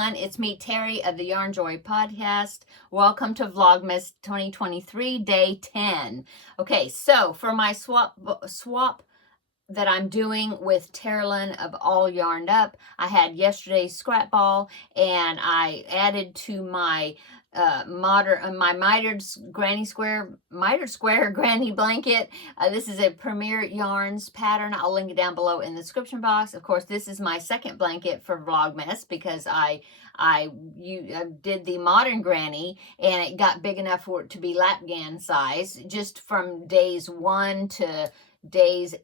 everyone. It's me, Terry of the Yarn Joy podcast. Welcome to Vlogmas 2023, day 10. Okay, so for my swap that I'm doing with Taralynn of All Yarned Up, I had yesterday's scrap ball, and I added to my my mitered square granny blanket. This is a Premier Yarns pattern. I'll link it down below in the description box. Of course, this is my second blanket for Vlogmas because I did the modern granny and it got big enough for it to be lapgan size, just from days 1 to days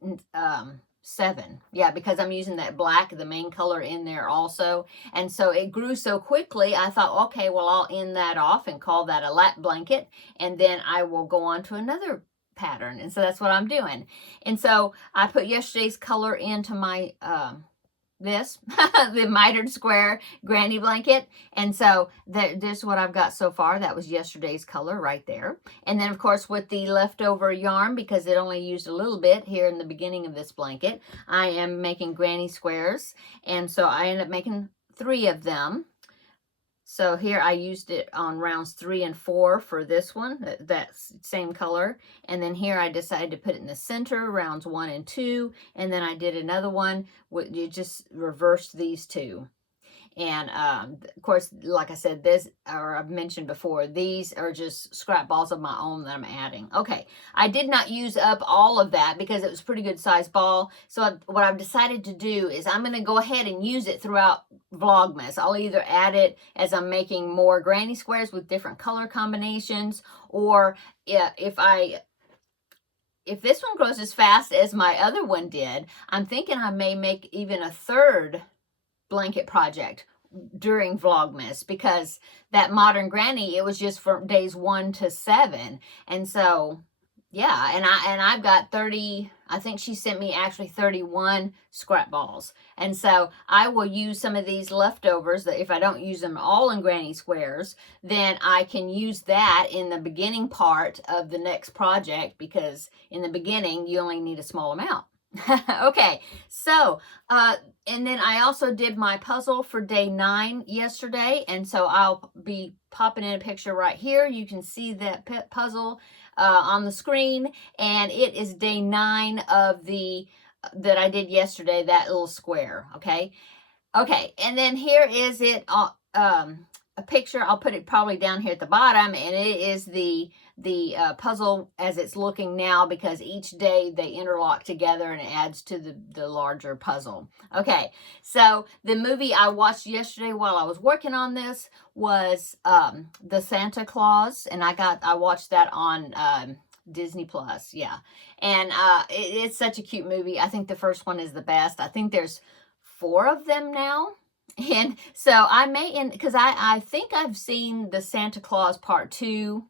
7. Yeah, because I'm using that black, the main color, in there also. And so it grew so quickly, I thought, okay, well, I'll end that off and call that a lap blanket, and then I will go on to another pattern. And so that's what I'm doing. And so I put yesterday's color into my the mitered square granny blanket, and so this is what I've got so far. That was yesterday's color right there. And then of course with the leftover yarn, because it only used a little bit here in the beginning of this blanket, I am making granny squares, and so I ended up making 3 of them. So here I used it on rounds 3 and 4 for this one, that same color. And then here I decided to put it in the center, rounds 1 and 2. And then I did another one, you just reversed these 2. And of course, like I said, I've mentioned before, these are just scrap balls of my own that I'm adding. Okay, I did not use up all of that because it was a pretty good size ball. So what I've decided to do is I'm going to go ahead and use it throughout Vlogmas. I'll either add it as I'm making more granny squares with different color combinations, or if this one grows as fast as my other one did, I'm thinking I may make even a 3rd blanket project during Vlogmas, because that modern granny, it was just from days 1 to 7. And so yeah, and I've got 30, I think she sent me actually 31 scrap balls. And so I will use some of these leftovers, that if I don't use them all in granny squares, then I can use that in the beginning part of the next project, because in the beginning you only need a small amount. Okay, so and then I also did my puzzle for day 9 yesterday, and so I'll be popping in a picture right here. You can see that puzzle on the screen, and it is day 9 of the that I did yesterday, that little square. Okay, and then here is it, a picture. I'll put it probably down here at the bottom, and it is the puzzle as it's looking now, because each day they interlock together and it adds to the larger puzzle. Okay, so the movie I watched yesterday while I was working on this was the Santa Claus, and I watched that on Disney Plus. Yeah, and it's such a cute movie. I think the first one is the best. I think there's 4 of them now. And so I may, because I think I've seen the Santa Claus part 2,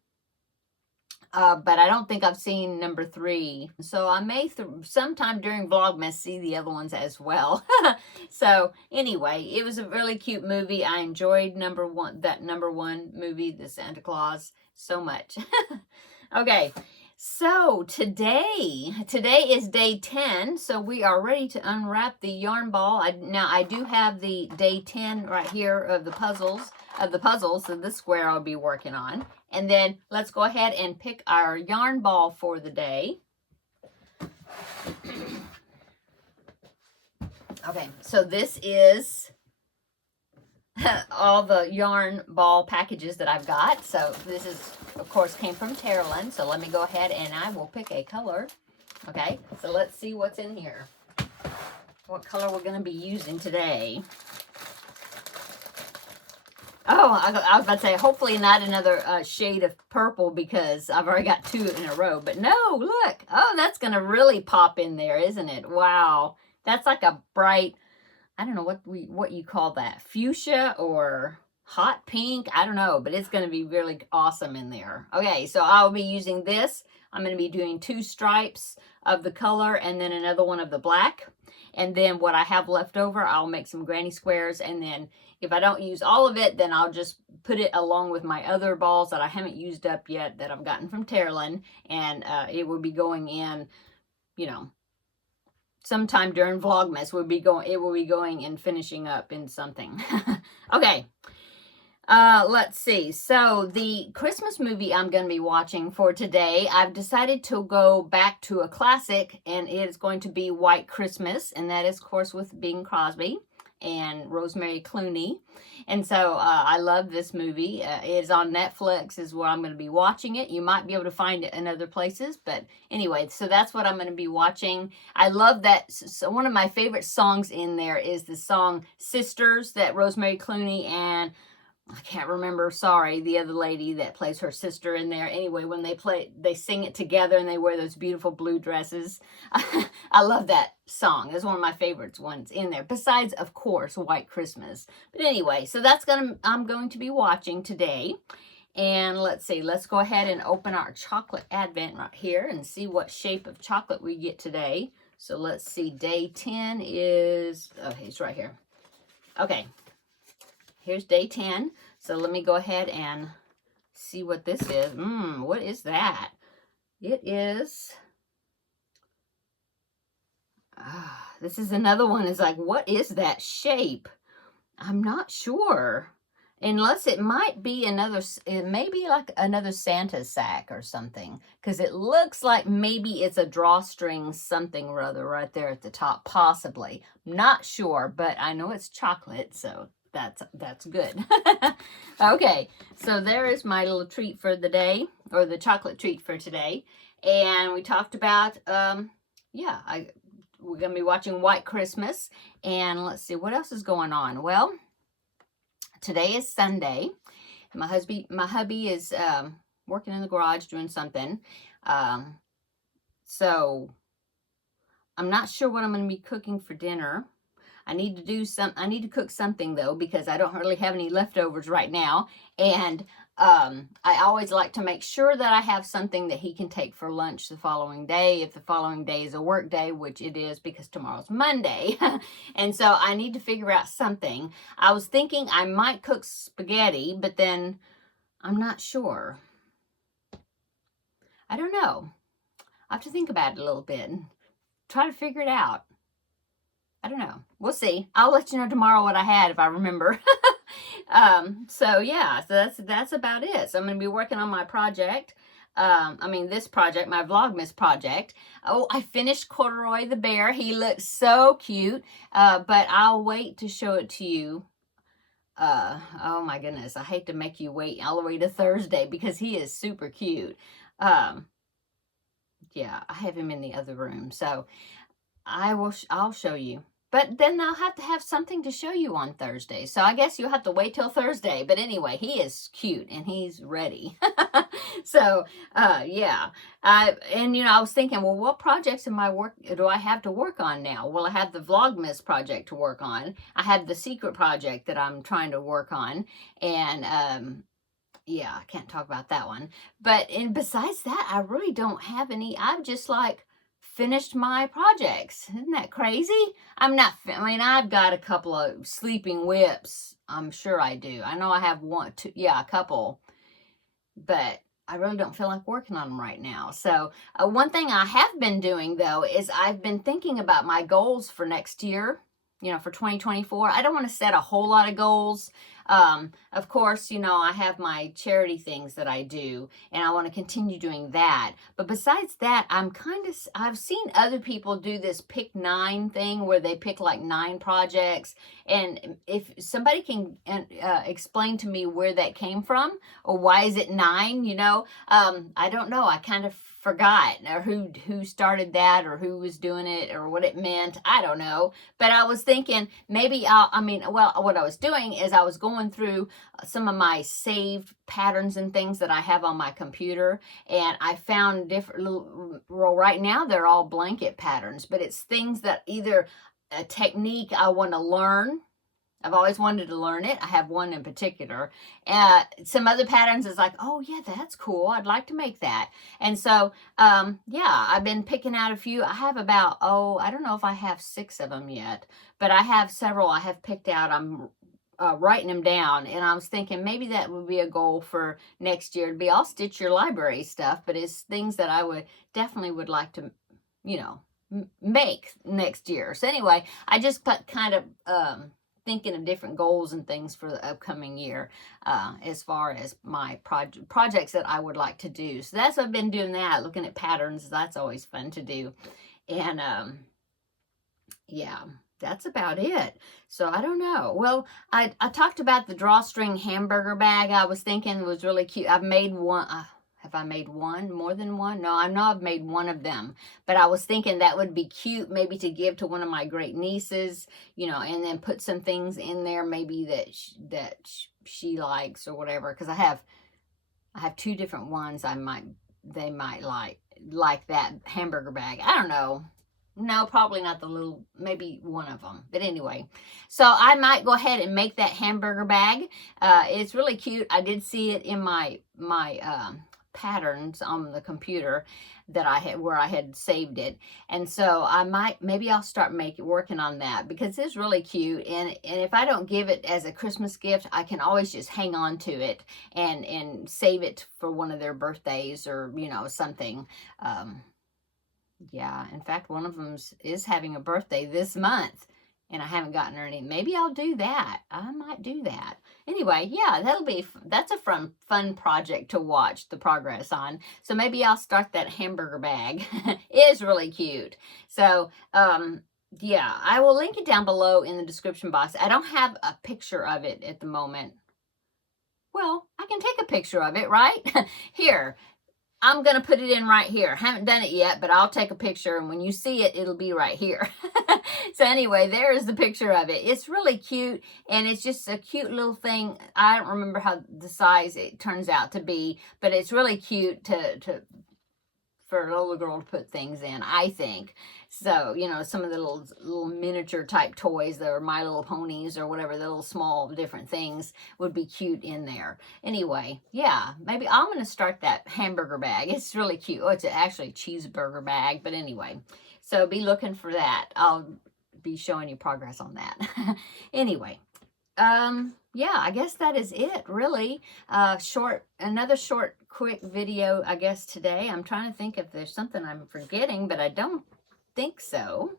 but I don't think I've seen number 3. So I may sometime during Vlogmas see the other ones as well. So anyway, it was a really cute movie. I enjoyed number 1 movie, the Santa Claus, so much. Okay. So today is day 10, so we are ready to unwrap the yarn ball. Now I do have the day 10 right here of the puzzles, so this square I'll be working on. And then let's go ahead and pick our yarn ball for the day. Okay, so this is all the yarn ball packages that I've got. So this is, of course, came from Taralynn. So let me go ahead and I will pick a color. Okay, so let's see what's in here. What color we're going to be using today. Oh, I was about to say, hopefully not another shade of purple, because I've already got 2 in a row. But no, look. Oh, that's going to really pop in there, isn't it? Wow. That's like a bright, I don't know what you call that, fuchsia or hot pink, I don't know, but it's going to be really awesome in there. Okay, so I'll be using this. I'm going to be doing 2 stripes of the color and then another one of the black. And then what I have left over, I'll make some granny squares, and then if I don't use all of it, then I'll just put it along with my other balls that I haven't used up yet that I've gotten from Taralynn, and it will be going in, you know, sometime during Vlogmas, it will be going and finishing up in something. Okay. Let's see. So the Christmas movie I'm going to be watching for today, I've decided to go back to a classic, and it is going to be White Christmas, and that is, of course, with Bing Crosby and Rosemary Clooney. And so I love this movie. It is on Netflix is where I'm going to be watching it. You might be able to find it in other places, but anyway, so that's what I'm going to be watching. I love that. So one of my favorite songs in there is the song Sisters that Rosemary Clooney and I can't remember, sorry, the other lady that plays her sister in there. Anyway, when they sing it together and they wear those beautiful blue dresses. I love that song. It's one of my favorites ones in there. Besides, of course, White Christmas. But anyway, so I'm going to be watching today. And let's see, let's go ahead and open our chocolate advent right here and see what shape of chocolate we get today. So let's see, day 10 is, oh, it's right here. Okay. Here's day 10. So let me go ahead and see what this is. What is that? It is, this is another one. It's like, what is that shape? I'm not sure. Unless it might be it may be like another Santa sack or something. Because it looks like maybe it's a drawstring something or other right there at the top, possibly. Not sure, but I know it's chocolate, so that's good. Okay, so there is my little treat for the day, or the chocolate treat for today. And we talked about, yeah, we're going to be watching White Christmas. And let's see, what else is going on? Well, today is Sunday. My hubby is working in the garage doing something. So I'm not sure what I'm going to be cooking for dinner. I need to cook something though, because I don't really have any leftovers right now. And I always like to make sure that I have something that he can take for lunch the following day, if the following day is a work day, which it is because tomorrow's Monday. And so I need to figure out something. I was thinking I might cook spaghetti, but then I'm not sure. I don't know. I have to think about it a little bit and try to figure it out. I don't know. We'll see. I'll let you know tomorrow what I had if I remember. So yeah, so that's about it. So I'm going to be working on my project. This project, my Vlogmas project. Oh, I finished Corduroy the bear. He looks so cute. But I'll wait to show it to you. Oh my goodness. I hate to make you wait all the way to Thursday because he is super cute. Yeah, I have him in the other room. So I'll show you. But then I'll have to have something to show you on Thursday. So I guess you'll have to wait till Thursday. But anyway, he is cute and he's ready. So, yeah. I was thinking, well, what projects do I have to work on now? Well, I have the Vlogmas project to work on. I have the secret project that I'm trying to work on. And, yeah, I can't talk about that one. But besides that, I really don't have any. I'm just like, finished my projects. Isn't that crazy? I've got a couple of sleeping whips. I'm sure I do. I know I have a couple. But I really don't feel like working on them right now. So one thing I have been doing, though, is I've been thinking about my goals for next year. For 2024. I don't want to set a whole lot of goals. Of course, I have my charity things that I do, and I want to continue doing that. But besides that, I've seen other people do this pick 9 thing where they pick like 9 projects. And if somebody can explain to me where that came from, or why is it 9, I don't know. I kind of forgot, or who started that, or who was doing it, or what it meant. I don't know. But I was thinking maybe what I was doing is I was going through some of my saved patterns and things that I have on my computer, and I found right now they're all blanket patterns, but it's things that either a technique I want to learn. I've always wanted to learn it. I have one in particular. Some other patterns is like, oh yeah, that's cool. I'd like to make that. And so, yeah, I've been picking out a few. I have about, I don't know if I have 6 of them yet, but I have several I have picked out. I'm writing them down, and I was thinking maybe that would be a goal for next year to be all Stitch Your Library stuff, but it's things that I definitely would like to, make next year. So anyway, I just put kind of thinking of different goals and things for the upcoming year as far as my projects that I would like to do. So that's, I've been doing that, looking at patterns. That's always fun to do. And yeah, that's about it. So I don't know. Well, I talked about the drawstring hamburger bag. I was thinking it was really cute. I've made one. Have I made one? More than one? No, I know I've made one of them. But I was thinking that would be cute maybe to give to one of my great nieces, you know, and then put some things in there maybe that she likes or whatever. Because I have two different ones they might like that hamburger bag. I don't know. No, probably not the little, maybe one of them. But anyway, so I might go ahead and make that hamburger bag. It's really cute. I did see it in my patterns on the computer that I had, where I had saved it. And so maybe I'll start working on that, because it's really cute. And if I don't give it as a Christmas gift, I can always just hang on to it and save it for one of their birthdays or, you know, something. Yeah, in fact, one of them is having a birthday this month, and I haven't gotten her any. Maybe I'll do that. I might do that. Anyway, yeah, that's a fun project to watch the progress on. So maybe I'll start that hamburger bag. It is really cute. So, yeah, I will link it down below in the description box. I don't have a picture of it at the moment. Well, I can take a picture of it, right? Here. I'm going to put it in right here. Haven't done it yet, but I'll take a picture, and when you see it, it'll be right here. So anyway, there is the picture of it. It's really cute, and it's just a cute little thing. I don't remember how the size it turns out to be, but it's really cute for a little girl to put things in, I think. So, you know, some of the little miniature type toys that are My Little Ponies or whatever, the little small different things would be cute in there. Anyway, yeah, maybe I'm going to start that hamburger bag. It's really cute. Oh, it's actually a cheeseburger bag, but anyway. So be looking for that. I'll be showing you progress on that. Anyway, yeah, I guess that is it, really. Another short, quick video, I guess, today. I'm trying to think if there's something I'm forgetting, but I don't think so.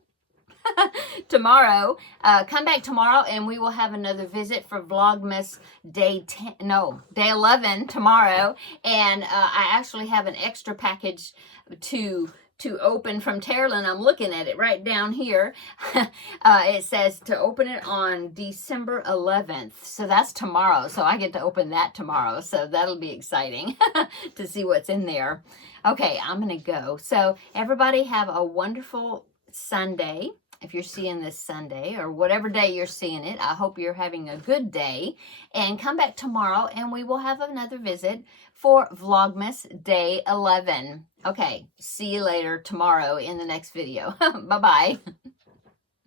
Tomorrow, come back tomorrow, and we will have another visit for Vlogmas day 11 tomorrow. And I actually have an extra package to open from Taralynn. I'm looking at it right down here. It says to open it on December 11th. So that's tomorrow. So I get to open that tomorrow. So that'll be exciting to see what's in there. Okay, I'm going to go. So everybody have a wonderful Sunday. If you're seeing this Sunday or whatever day you're seeing it, I hope you're having a good day. And come back tomorrow, and we will have another visit for Vlogmas Day 11. Okay, see you later tomorrow in the next video. Bye-bye.